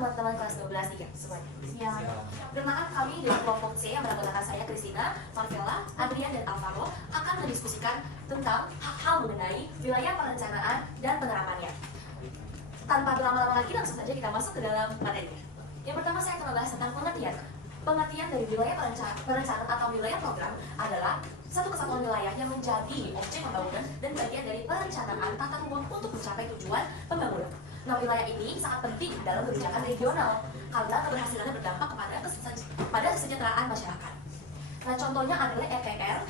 teman-teman kelas 12 nih semuanya? Siap. Perkenalkan kami dari kelompok C yang menggunakan saya, Christina, Marvella, Adrian, dan Alvaro akan mendiskusikan tentang hal-hal mengenai wilayah perencanaan dan penerapannya. Tanpa berlama-lama lagi, langsung saja kita masuk ke dalam materinya. Yang pertama saya akan membahas tentang pengertian. Pengertian dari wilayah perencanaan atau wilayah program adalah satu kesatuan wilayah yang menjadi objek pembangunan dan bagian dari perencanaan tata ruang untuk mencapai tujuan pembangunan. Nah, wilayah ini sangat penting dalam kebijakan regional karena keberhasilannya berdampak pada kesejahteraan masyarakat. Nah, contohnya adalah RTR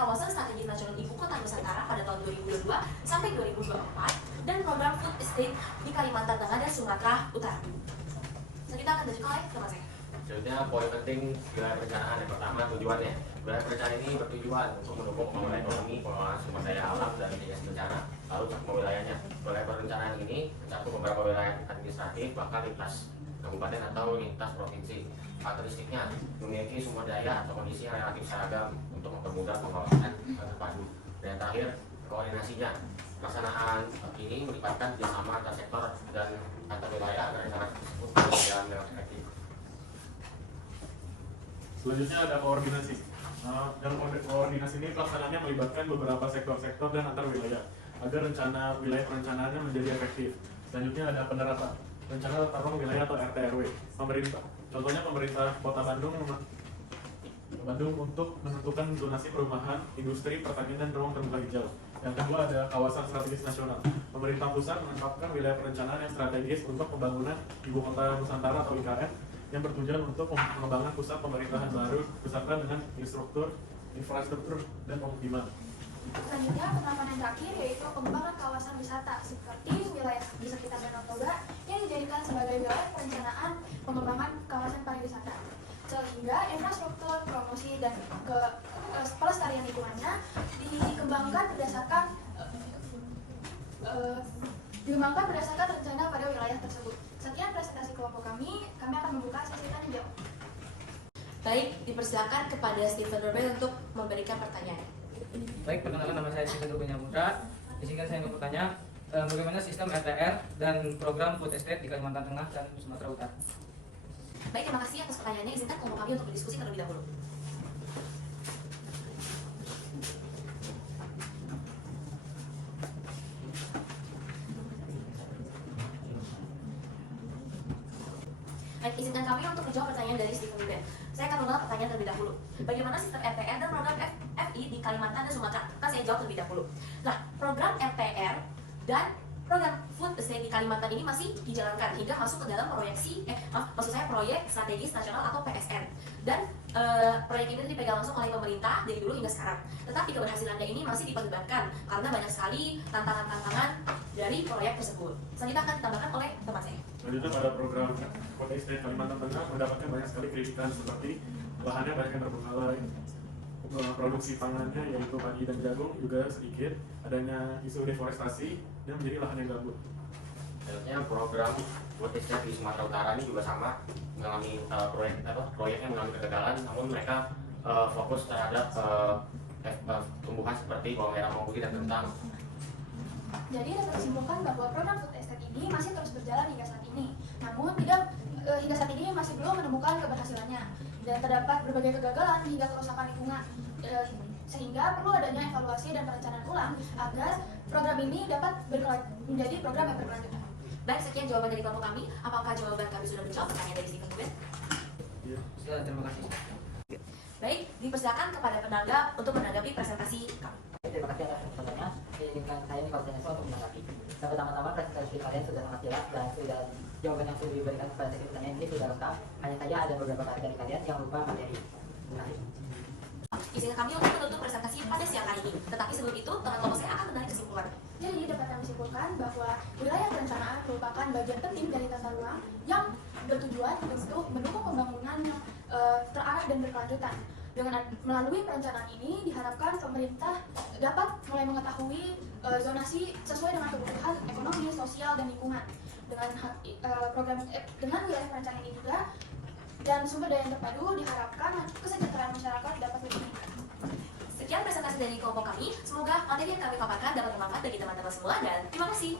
Kawasan Strategis Nasional Ibu Kota Nusantara pada tahun 2022 sampai 2024 dan program Food Estate di Kalimantan Tengah dan Sumatera Utara. Nah, kita akan lanjutkan oleh teman saya. Selanjutnya, poin penting wilayah perencanaan. Yang pertama, tujuannya. Wilayah perencanaan ini bertujuan untuk mendukung pembangunan ekonomi, pengelolaan sumber daya alam, dan mitigasi bencana. Lalu cakupan wilayahnya. Wilayah perencanaan ini mencakup beberapa wilayah administratif, bahkan lintas kabupaten atau lintas provinsi. Karakteristiknya memiliki sumber daya atau kondisi yang relatif seragam untuk mempermudah pengelolaan dan terpadu. Dan yang terakhir, koordinasinya. Pelaksanaan ini melibatkan kerjasama antar sektor dan antar wilayah agar rencana tersebut berjalan dengan efektif. Selanjutnya ada koordinasi. Dalam koordinasi ini pelaksanaannya melibatkan beberapa sektor-sektor dan antar wilayah agar rencana wilayah perencanaannya menjadi efektif. Selanjutnya ada penerapan. Rencana tata ruang wilayah atau RTRW. Pemerintah. Contohnya pemerintah Kota Bandung untuk menentukan zonasi perumahan, industri, pertanian, dan ruang terbuka hijau. Yang kedua ada kawasan strategis nasional. Pemerintah pusat menetapkan wilayah perencanaan yang strategis untuk pembangunan Ibu Kota Nusantara atau IKN yang bertujuan untuk pengembangan pusat pemerintahan baru beserta dengan infrastruktur dan pemukiman. Selanjutnya, penerapan yang terakhir yaitu pengembangan kawasan wisata seperti wilayah di sekitar Danau Toba yang dijadikan sebagai wilayah perencanaan pengembangan kawasan pariwisata, sehingga infrastruktur, promosi, dan pelestarian lingkungannya dikembangkan berdasarkan rencana pada wilayah tersebut. Sekian presentasi kelompok kami akan membuka sesi tanya jawab. Baik, dipersilakan kepada Stephen Ruben untuk memberikan pertanyaan. Baik, perkenalkan nama saya Stephen Ruben Yamutra. Izinkan saya untuk bertanya, bagaimana sistem RTR dan program Food Estate di Kalimantan Tengah dan Sumatera Utara? Baik, terima kasih atas pertanyaannya. Izinkan kelompok kami untuk berdiskusi terlebih dahulu. Baik, izinkan kami untuk menjawab pertanyaan dari Stephen Ruben. Saya akan mengulang pertanyaan terlebih dahulu. Bagaimana sistem RTR dan program FI di Kalimantan dan Sumatera? Akan saya jawab terlebih dahulu. Nah, program RTR dan program Food Estate di Kalimantan ini masih dijalankan hingga masuk ke dalam proyek strategis nasional atau PSN. Dan proyek ini dipegang langsung oleh pemerintah dari dulu hingga sekarang. Tetapi keberhasilannya ini masih diperdebatkan karena banyak sekali tantangan-tantangan dari proyek tersebut. Selanjutnya akan ditambahkan oleh teman saya. Selanjutnya pada program Food Estate Kalimantan Tengah mendapatkan banyak sekali kritikan seperti lahannya banyak yang terbengkalai, produksi pangannya yaitu padi dan jagung juga sedikit, adanya isu deforestasi dan menjadi lahan yang gabut. Selanjutnya, program Food Estate di Sumatera Utara ini juga sama mengalami proyeknya mengalami kegagalan, namun mereka fokus terhadap tumbuhan seperti bawang merah, bawang putih, dan kentang. Jadi dapat disimpulkan bahwa program Food Estate ini masih terus berjalan hingga saat ini. Namun hingga saat ini masih belum menemukan keberhasilannya dan terdapat berbagai kegagalan hingga kerusakan lingkungan. Sehingga perlu adanya evaluasi dan perencanaan ulang agar program ini dapat menjadi program yang berkelanjutan. Baik, sekian jawaban dari kelompok kami. Apakah jawaban kami sudah menjawab pertanyaan dari Stephen Ruben? Ya, terima kasih. Baik, dipersilakan kepada penangga untuk menanggapi presentasi kami. Terima kasih atas pertanyaannya. Izinkan saya ini koordinasi untuk menanggapi. Yang pertama-tama presentasi kalian sudah sangat jelas dan jawaban yang sudah diberikan kepada sesi pertanyaan ini sudah lengkap. Hanya saja ada beberapa dari kalian yang lupa materi. Terima kasih. Izinkan kami untuk menutup presentasi pada siang hari ini. Tetapi sebelum itu, teman kelompok saya akan menarik kesimpulan. Jadi dapat kami simpulkan bahwa wilayah perencanaan merupakan bagian penting dari tata ruang yang bertujuan untuk mendukung pembangunan yang terarah dan berkelanjutan. Melalui perencanaan ini diharapkan pemerintah dapat mulai mengetahui zonasi sesuai dengan kebutuhan ekonomi, sosial, dan lingkungan. Dengan wilayah perencanaan ini juga dan sumber daya yang terpadu diharapkan kesejahteraan masyarakat dapat lebih meningkat. Sekian presentasi dari kelompok kami. Semoga materi yang kami paparkan dapat bermanfaat bagi teman-teman semua dan terima kasih.